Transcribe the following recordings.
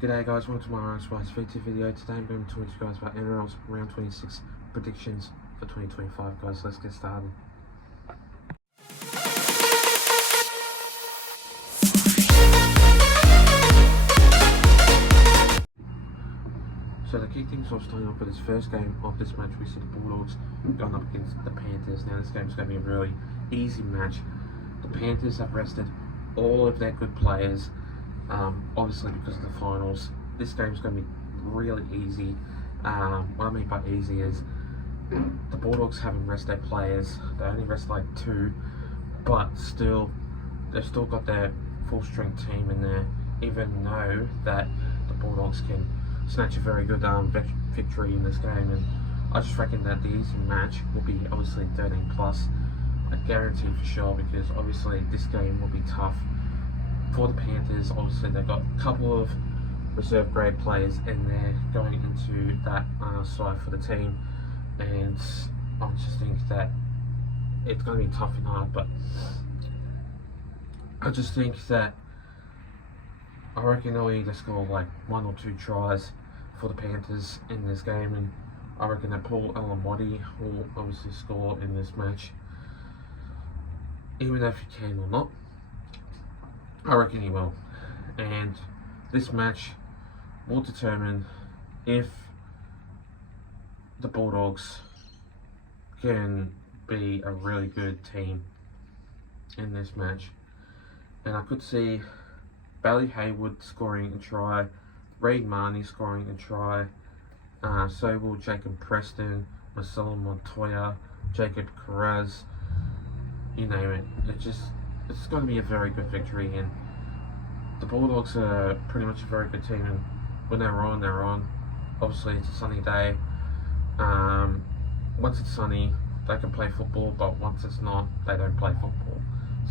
G'day guys, welcome to my Spice feature video. Today I'm going to talk to you guys about Nrl Round 26 predictions for 2025 guys. Let's get started. So to kick things off, starting off with this first game of this match, we see the Bulldogs going up against the Panthers. Now this game is going to be a really easy match. The Panthers have rested all of their good players. Obviously because of the finals, this game is going to be really easy. What I mean by easy is the Bulldogs haven't rested their players. They only rest like 2, but still, they've still got their full strength team in there, even though that the Bulldogs can snatch a very good victory in this game. And I just reckon that the easy match will be obviously 13 plus. I guarantee for sure, because obviously this game will be tough for the Panthers. Obviously they've got a couple of reserve grade players in there going into that side for the team, and I just think that it's going to be tough and hard. But I just think that I reckon they'll either score like 1 or 2 tries for the Panthers in this game, and I reckon that Paul Alamoti will obviously score in this match, even if he can or not. I reckon he will, and this match will determine if the Bulldogs can be a really good team in this match. And I could see Bailey Hayward scoring a try, Reid Marnie scoring a try, so will Jacob Preston, Marcelo Montoya, Jacob Carraz, you name it. It's going to be a very good victory, and the Bulldogs are pretty much a very good team, and when they're on, they're on. Obviously it's a sunny day. Once it's sunny, they can play football, but once it's not, they don't play football.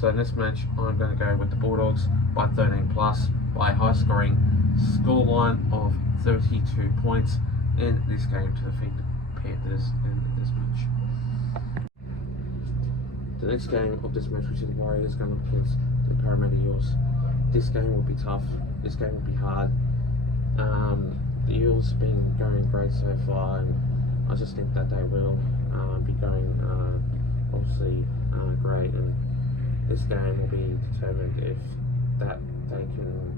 So in this match, I'm going to go with the Bulldogs by 13 plus, by a high scoring scoreline of 32 points in this game to defeat the Panthers in this match. The next game of this match, which is the Warriors going up against the Parramatta Eels. This game will be tough. This game will be hard. The Eels have been going great so far, and I just think that they will be going obviously great. And this game will be determined if that they can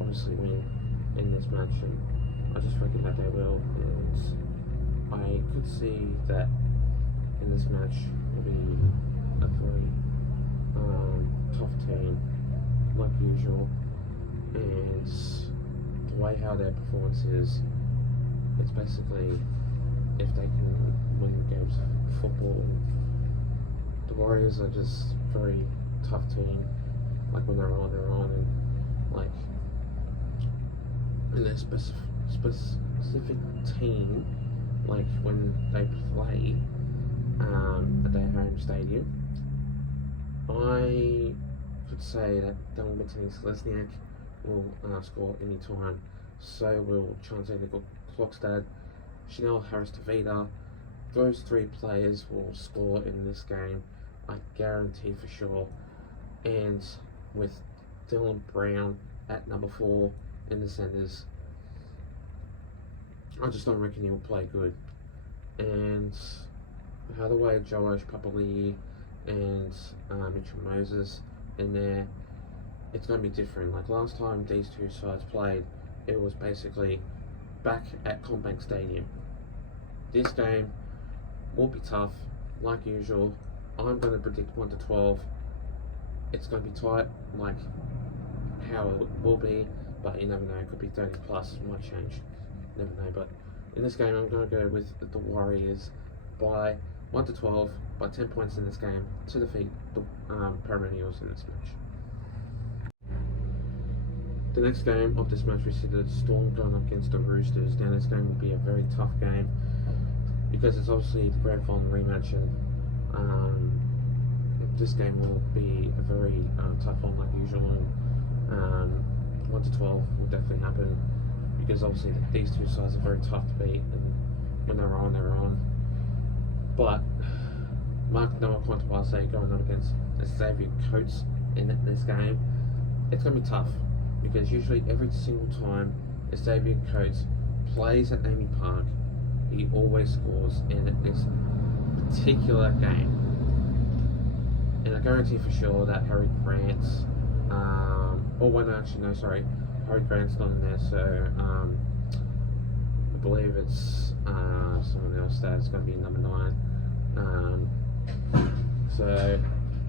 obviously win in this match, and I just reckon that they will. And I could see that in this match will be a very tough team, like usual, and the way how their performance is, it's basically if they can win games of football. The Warriors are just a very tough team. Like when they're on, and like in their specific team, like when they play at their home stadium, I could say that Dylan Martinez-Lesniak will score any time. So will Chauncey Klokstad, Chanel Harris-Tavita. Those 3 players will score in this game, I guarantee for sure. And with Dylan Brown at number 4 in the centres, I just don't reckon he'll play good. And the way Joash Papali'i and Mitchell Moses in there, it's going to be different. Like last time these 2 sides played, it was basically back at Combank Stadium. This game will be tough, like usual. I'm going to predict 1 to 12. It's going to be tight, like how it will be, but you never know. It could be 30 plus, it might change. Never know. But in this game, I'm going to go with the Warriors by 1 to 12, by 10 points in this game to defeat the Parramatta Eels in this match. The next game of this match, we see the Storm going up against the Roosters. Now this game will be a very tough game because it's obviously the grand final rematch, and this game will be a very tough one like usual. And 1 to 12 will definitely happen because obviously these 2 sides are very tough to beat, and when they're on, they're on. But Mark Noah Quantawase going up against Xavier Coates in this game, it's going to be tough. because usually every single time Xavier Coates plays at Amy Park, he always scores in this particular game. And I guarantee for sure that Harry Grant, Harry Grant's not in there, so I believe it's someone else that's going to be number 9. So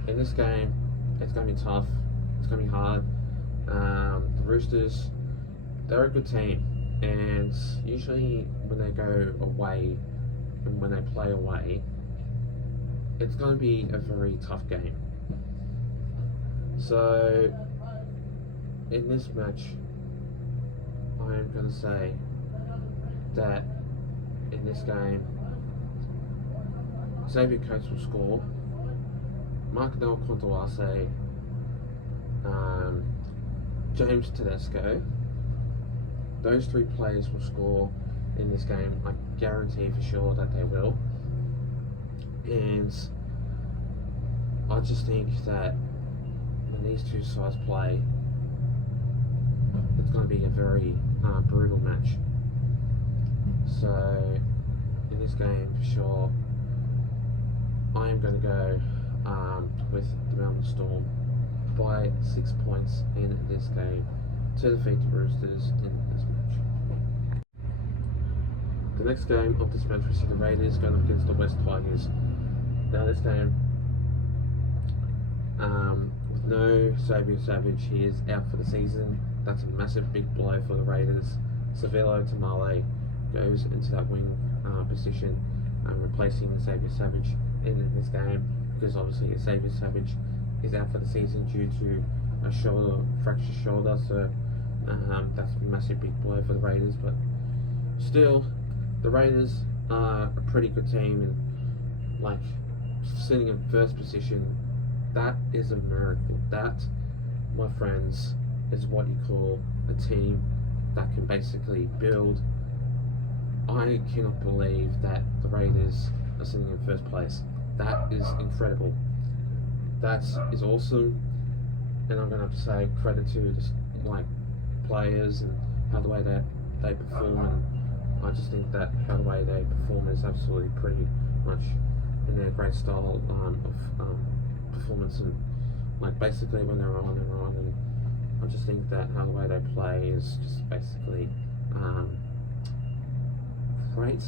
in this game, it's going to be tough, it's going to be hard. The Roosters, they're a good team, and usually when they go away and when they play away, it's going to be a very tough game. So in this match, I am going to say that in this game, Xavier Coates will score. Markinel Kontawase, James Tedesco, those 3 players will score in this game. I guarantee for sure that they will. And I just think that when these 2 sides play, it's going to be a very brutal match. So in this game, for sure, I am going to go with the Melbourne Storm by 6 points in this game to defeat the Roosters in this match. The next game of this match, we see the Raiders going up against the West Tigers. Now this game, with no Xavier Savage, he is out for the season. That's a massive big blow for the Raiders. Savilo Tamale goes into that wing position, replacing Xavier Savage in this game, because obviously Xavier Savage is out for the season due to a fractured shoulder, so that's a massive big blow for the Raiders. But still, the Raiders are a pretty good team, and like sitting in first position, that is a miracle. That, my friends, is what you call a team that can basically build. I cannot believe that the Raiders are sitting in first place. That is incredible. That is awesome, and I'm going to have to say credit to just like players and how the way that they perform, and I just think that how the way they perform is absolutely pretty much in their great style of performance, and like basically when they're on, and I just think that how the way they play is just basically great.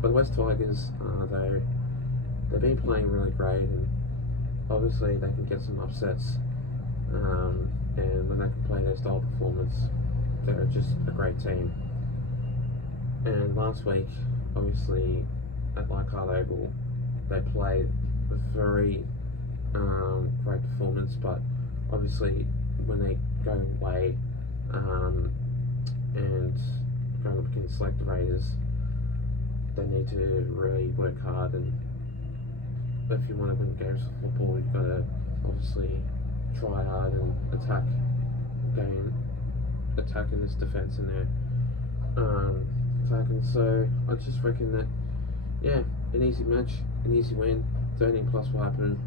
But the West Tigers, they've been playing really great, and obviously they can get some upsets, and when they can play their style performance, they're just a great team. And last week, obviously at Leichhardt Oval, they played a very great performance, but obviously when they go away and going up against like the Raiders, they need to really work hard, and if you want to win games of football, you've got to obviously try hard and attacking this defence in there, attacking. So I just reckon that, yeah, an easy match, an easy win. 13 plus will happen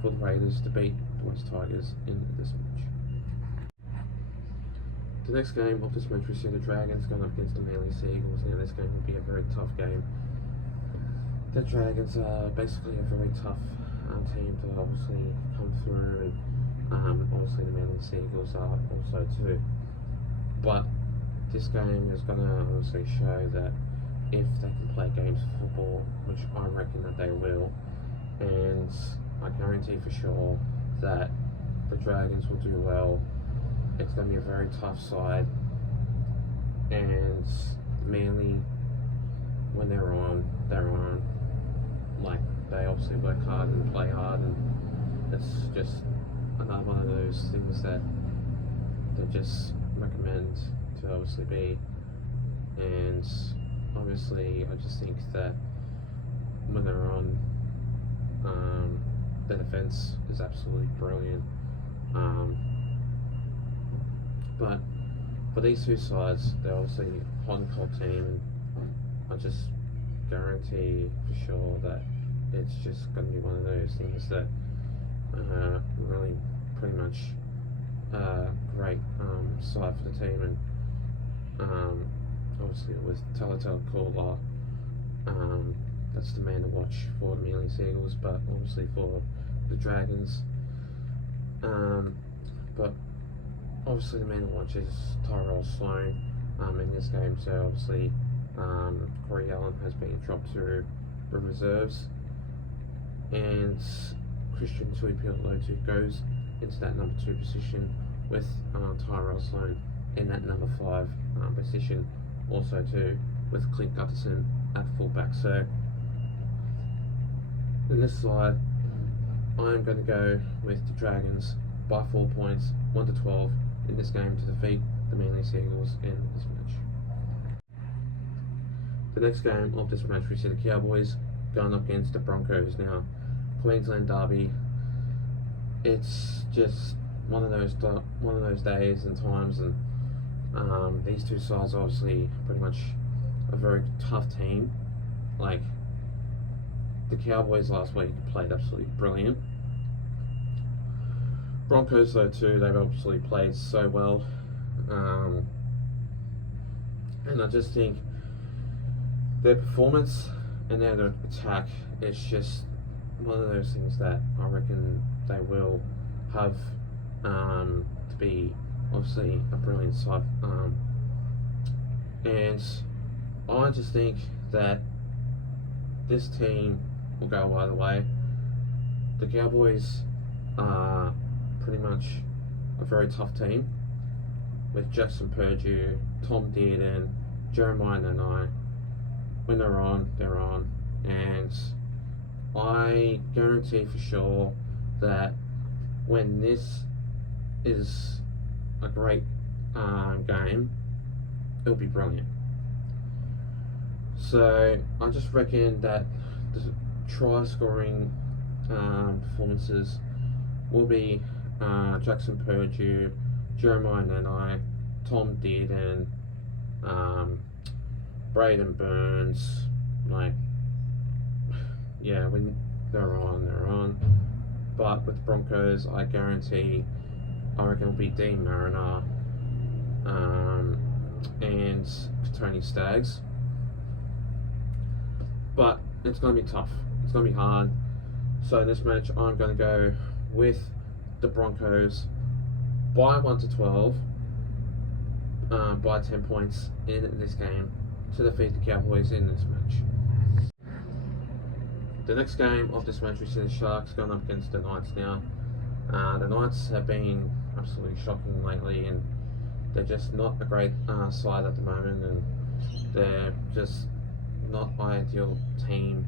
for the Raiders to beat the West Tigers in this match. The next game of this match, we see the Dragons going up against the Manly Seagulls. Now this game will be a very tough game. The Dragons are basically a very tough team to obviously come through, and obviously the Manly Seagulls are also too. But this game is going to obviously show that if they can play games of football, which I reckon that they will, and I guarantee for sure that the Dragons will do well. It's going to be a very tough side, and Manly, when they're on, like they obviously work hard and play hard, and it's just another one of those things that they just recommend to obviously be. And obviously I just think that when they're on, the defense is absolutely brilliant. But for these two sides, they're obviously a hot and cold team, and I just guarantee for sure that it's just going to be one of those things that really pretty much great side for the team, and obviously with Talatau Kola, that's the man to watch for the Manly Seagulls, but obviously for the Dragons. But obviously the man to watch is Nrl Round in this game, so obviously Corey Allen has been dropped to the reserves, and Christian Tuipulotu goes into that number 2 position with Nrl Round in that number 5 position, also too with Clint Gutterson at fullback. So in this side, I'm going to go with the Dragons by 4 points, 1-12 in this game to defeat the Manly Seagulls in this match. The next game of this match, we see the Cowboys going up against the Broncos. Now, Queensland Derby, it's just one of those days and times, and these two sides are obviously pretty much a very tough team. Like, the Cowboys last week played absolutely brilliant. Broncos though too, they've obviously played so well, and I just think their performance and their attack is just one of those things that I reckon they will have to be obviously a brilliant side, and I just think that this team will go either way. The Cowboys are pretty much a very tough team with Jackson Purdue, Tom Dearden, Jeremiah Nanai. When they're on, they're on, and I guarantee for sure that when this is a great game, it'll be brilliant. So I just reckon that the try scoring performances will be Jackson Purdue, Jeremiah Nanai, Tom Dearden, Braden Burns. Like, yeah, when they're on, they're on. But with the Broncos, I reckon it'll be Dean Mariner and Tony Staggs. But it's going to be tough. It's going to be hard. So in this match, I'm going to go with the Broncos by 1-12, by 10 points in this game to defeat the Cowboys in this match. The next game of this match, we see the Sharks going up against the Knights now. The Knights have been absolutely shocking lately, and they're just not a great side at the moment, and they're just not ideal team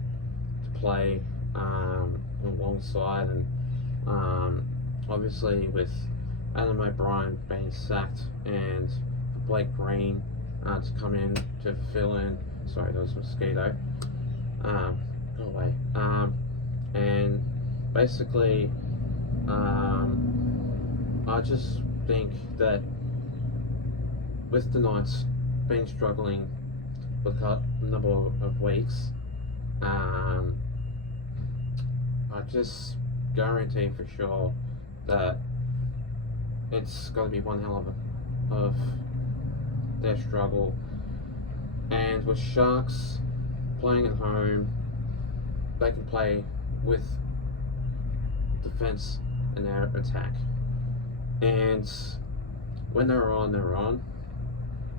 to play alongside, and obviously with Adam O'Brien being sacked and Blake Green to come in to fill in. Sorry, there was a mosquito. Go away. And basically, I just think that with the Knights been struggling for a number of weeks, I just guarantee for sure that it's going to be one hell of their struggle. And with Sharks playing at home, they can play with defense and their attack. And when they're on, they're on.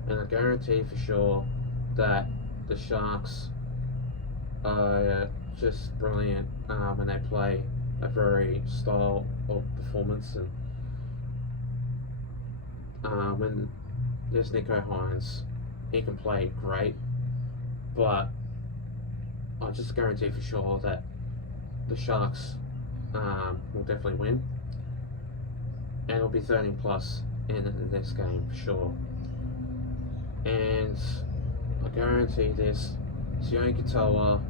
And I guarantee for sure that the Sharks are just brilliant when they play a very style of performance. And when there's Nico Hines, he can play great, but I just guarantee for sure that the Sharks will definitely win, and it'll be 13 plus in this game for sure. And I guarantee this: Sione Katoa,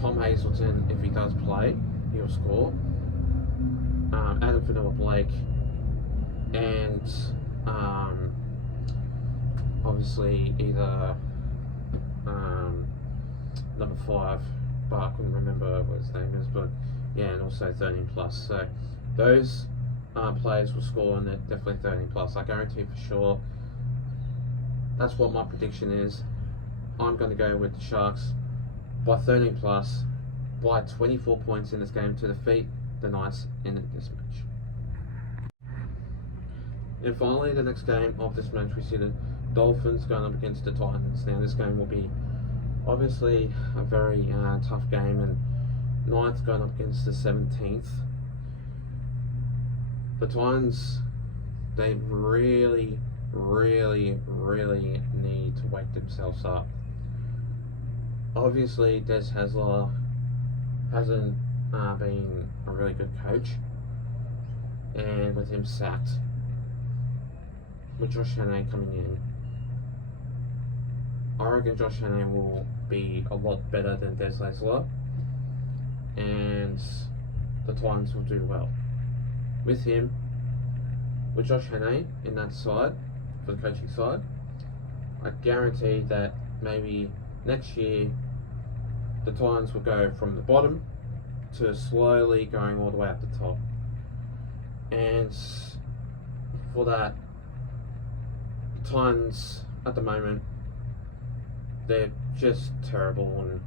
Tom Hazelton, if he does play, he'll score. Adam Fanua-Blake, and obviously either number 5, but I couldn't remember what his name is, but yeah, and also 13 plus. So those players will score, and definitely 13 plus. I guarantee for sure. That's what my prediction is. I'm going to go with the Sharks by 13 plus, by 24 points in this game to defeat the Knights in this match. And finally, the next game of this match, we see the Dolphins going up against the Titans. Now, this game will be obviously a very tough game, and Knights going up against the 17th. The Titans, they really need to wake themselves up. Obviously, Des Hasler hasn't been a really good coach, and with him sacked, with Josh Hannay coming in, I reckon Josh Hannay will be a lot better than Des Hasler, and the Titans will do well. With him, with Josh Hannay in that side, for the coaching side, I guarantee that maybe next year the Titans will go from the bottom to slowly going all the way up the top. And for that, the Titans at the moment, they're just terrible, and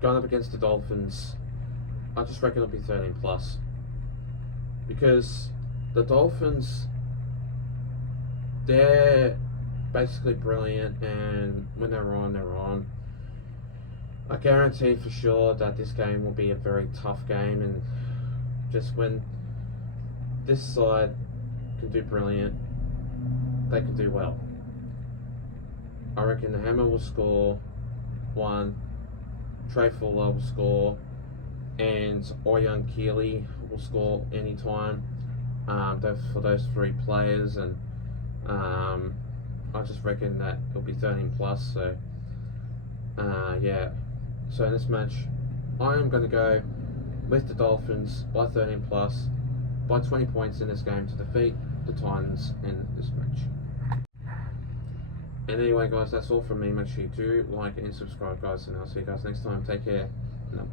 going up against the Dolphins, I just reckon it'll be 13 plus. Because the Dolphins, they're basically brilliant, and when they're on, they're on. I guarantee for sure that this game will be a very tough game, and just when this side can do brilliant, they can do well. I reckon the Hammer will score 1, Trey Fuller will score, and Oyan Keeley will score anytime. For those 3 players, and I just reckon that it'll be 13 plus. So yeah. So in this match, I am going to go with the Dolphins by 13 plus, by 20 points in this game to defeat the Titans in this match. And anyway, guys, that's all from me. Make sure you do like and subscribe, guys, and I'll see you guys next time. Take care. No.